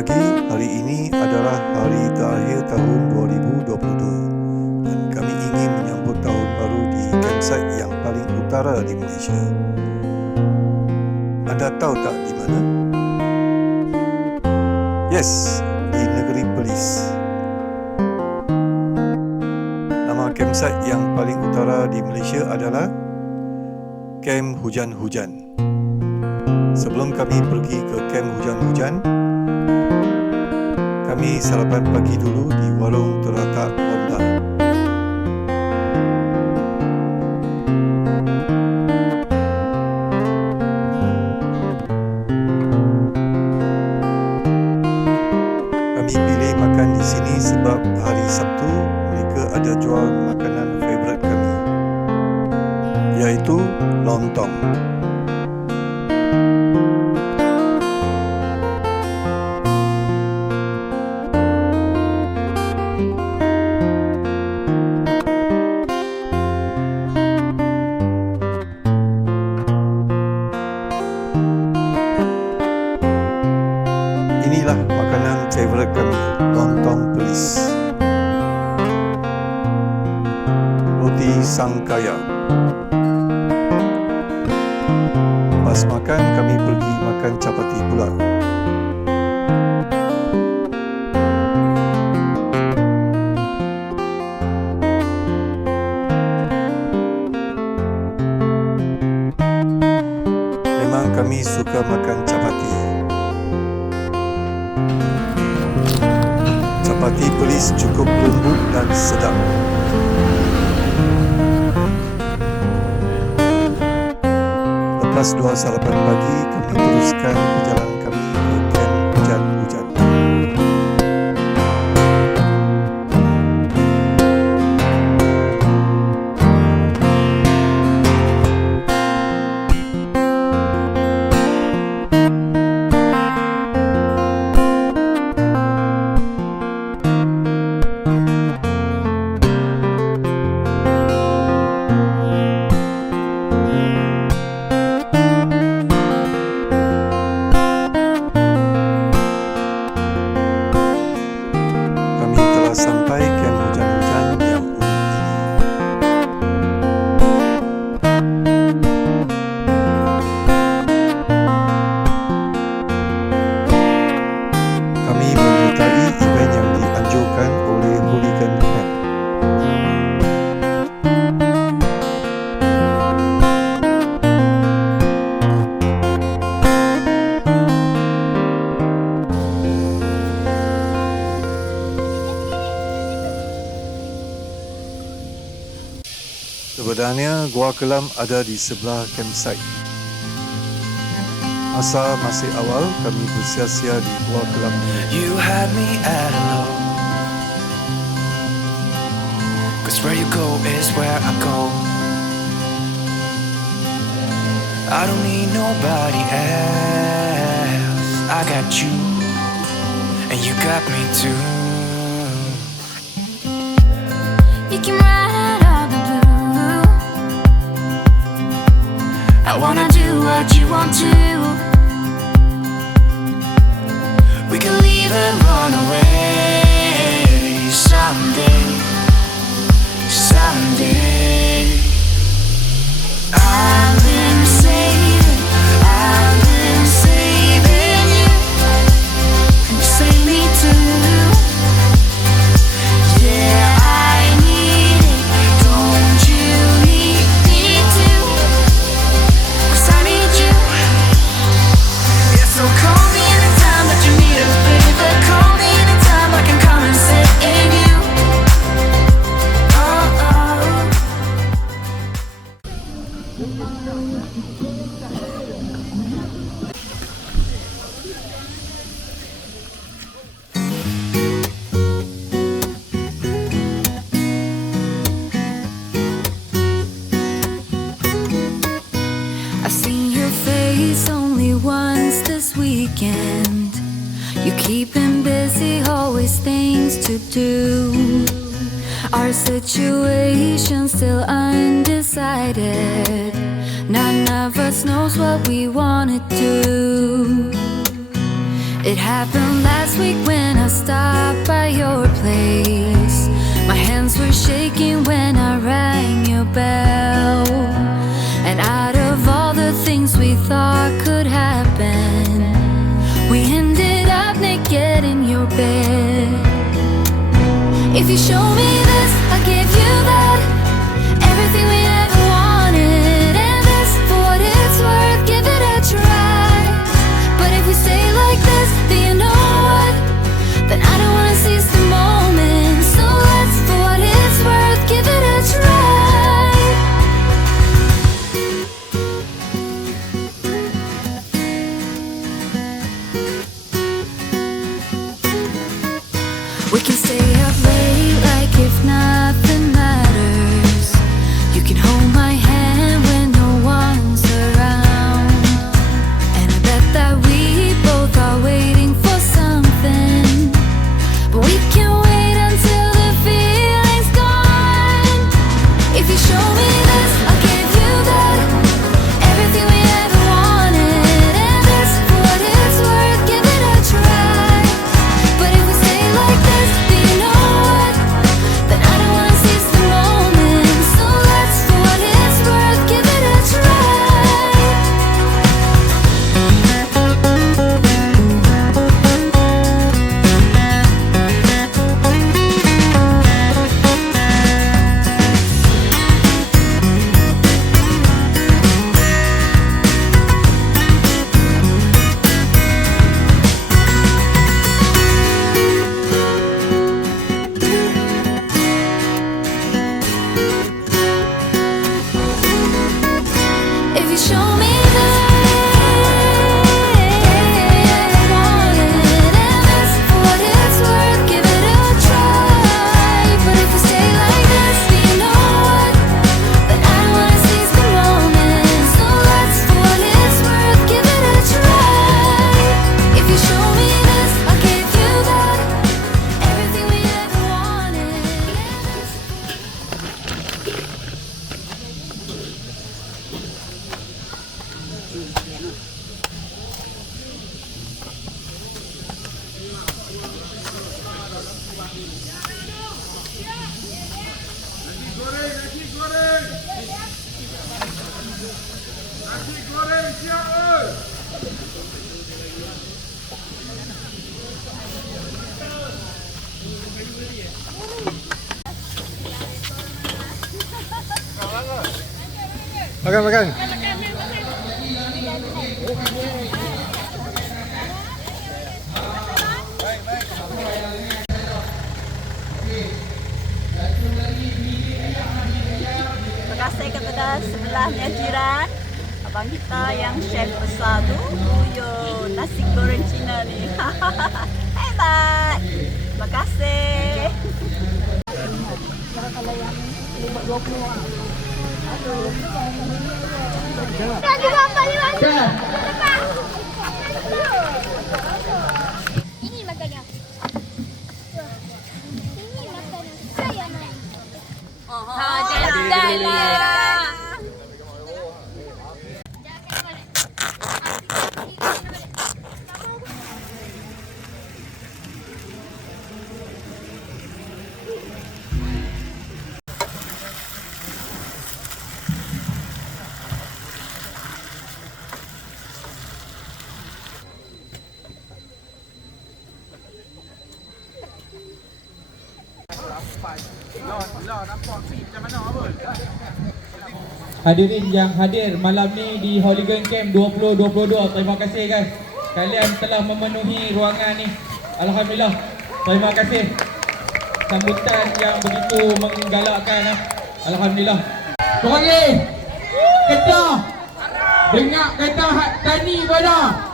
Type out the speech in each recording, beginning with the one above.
lagi, hari ini adalah hari terakhir tahun 2022 dan kami ingin menyambut tahun baru di campsite yang paling utara di Malaysia. Anda tahu tak di mana? Yes, di negeri Perlis. Nama campsite yang paling utara di Malaysia adalah Camp Hujan Hujan. Sebelum kami pergi ke Camp Hujan Hujan, kami sarapan pagi dulu di warung terletak Honda. Kami pilih makan di sini sebab hari Sabtu mereka ada jual makanan favourite kami, iaitu lontong. Inilah makanan favourite kami, lontong perlis. Roti sangkaya. Lepas makan, kami pergi makan capati pula. Memang kami suka makan capati. Capati perlis cukup lembut dan sedap. Lepas dua sarapan pagi, kami teruskan perjalanan kami ke Camp Hujan Hujan. Sampai Camp Hujan Hujan yang unik ini. Kami menyertai event yang dianjurkan oleh Hooligan Camp. Sebenarnya Gua Kelam ada di sebelah campsite. Masa masih awal kami bersia-sia di Gua Kelam. You had me at hello, 'cause where you go is where I go. I don't need nobody else. I got you, and you got me too. You can ride all the blue. I wanna do what you want to. We can leave and run away someday, someday. I've been saving you, and you save me too. Yeah, I need it, don't you need me too? 'Cause I need you. Yeah, so call me anytime that you need a favor. Call me anytime I can come and save you. Oh, oh. I've seen your face only once this weekend. You keeping busy, always things to do. Our situation still undecided. None of us knows what we wanna do. It happened last week when I stopped by your place. My hands were shaking when I rang your bell. And out of all the things we thought could happen, we ended up naked in your bed. If you show me this, I'll give you that. Everything we ever wanted, and this, for what it's worth, give it a try. But if we stay like this, then you know what? Then I don't wanna seize the moment. So let's, for what it's worth, give it a try. We can stay up late like if nothing matters. You can hold my hand when no one's around. And I bet that we both are waiting for something, but we can wait until the feeling's gone. If you show me this, I'll give you that. Everything we ever wanted, and this, for what it's worth, give it a try. But if we stay like this, then you know what? Then I don't wanna seize the moment. So let's, for what it's worth, give it a try. If you show me this, wanted, and this, for what it's worth, give it a try. But if we stay like this, then you know what? Then I don't wanna seize the moment. So let's, for what it's worth, give it a try. If you show me this, I'll give you that. Everything we ever wanted. Makan, makan. Terima kasih kepada sebelahnya jiran, abang kita yang chef besar tu. Nasi goreng Cina ni. Hebat. Terima kasih. Kalau yang 20 Ini makannya. Ini makannya. Saya main. Hadirin yang hadir malam ni di Hooligan Camp 2022, terima kasih guys. Kalian telah memenuhi ruangan ni. Alhamdulillah. Terima kasih. Sambutan yang begitu menggalakkan. Alhamdulillah. Okey. Kita dengar kata hak tani pada.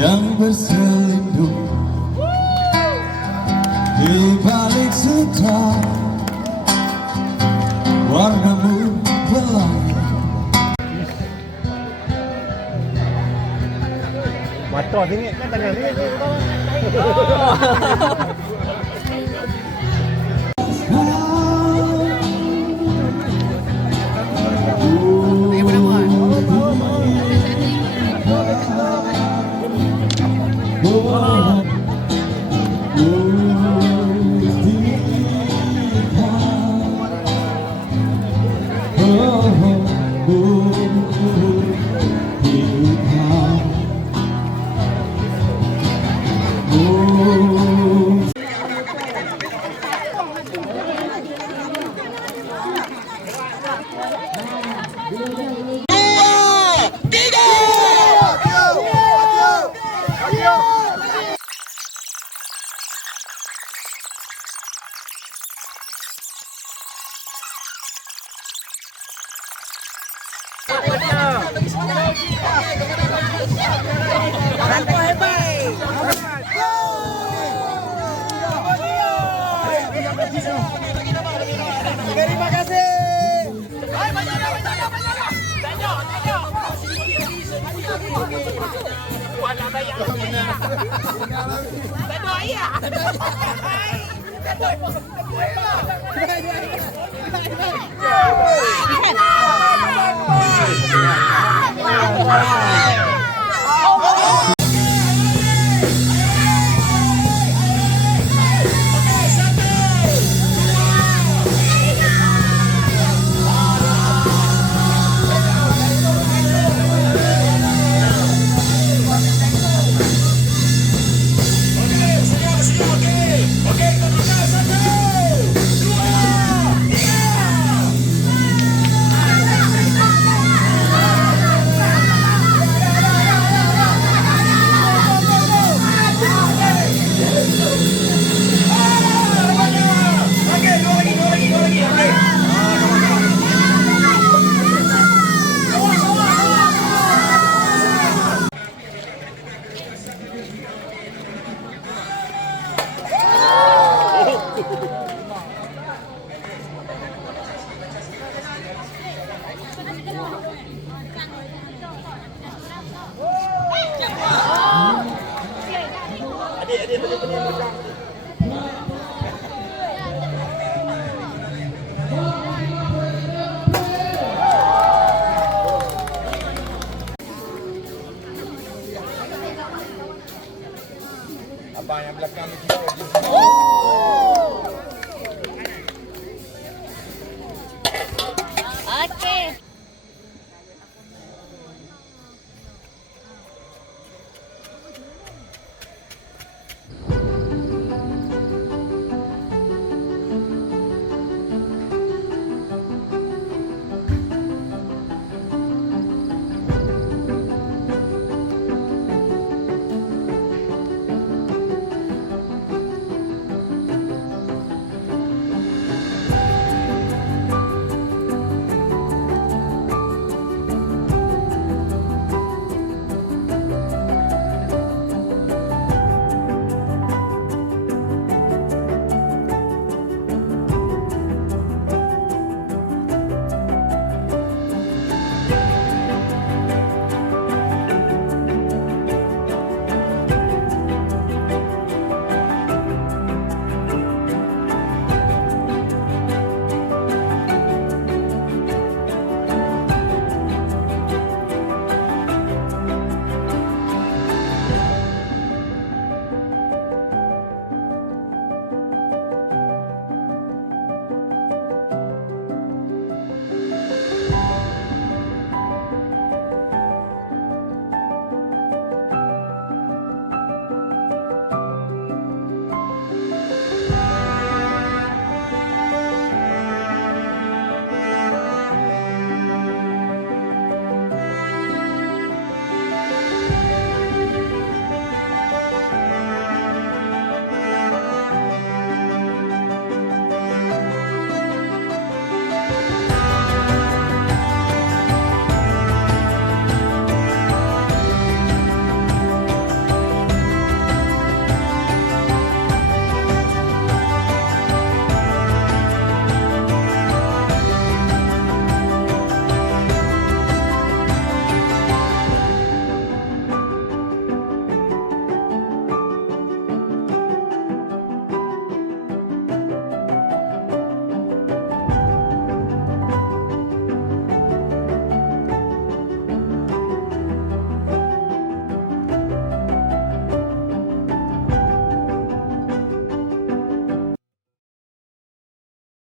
Yang berselindung di balik setar warnamu pelangi. Kau tinggi kan tangan ni. Terima kasih. Banyak.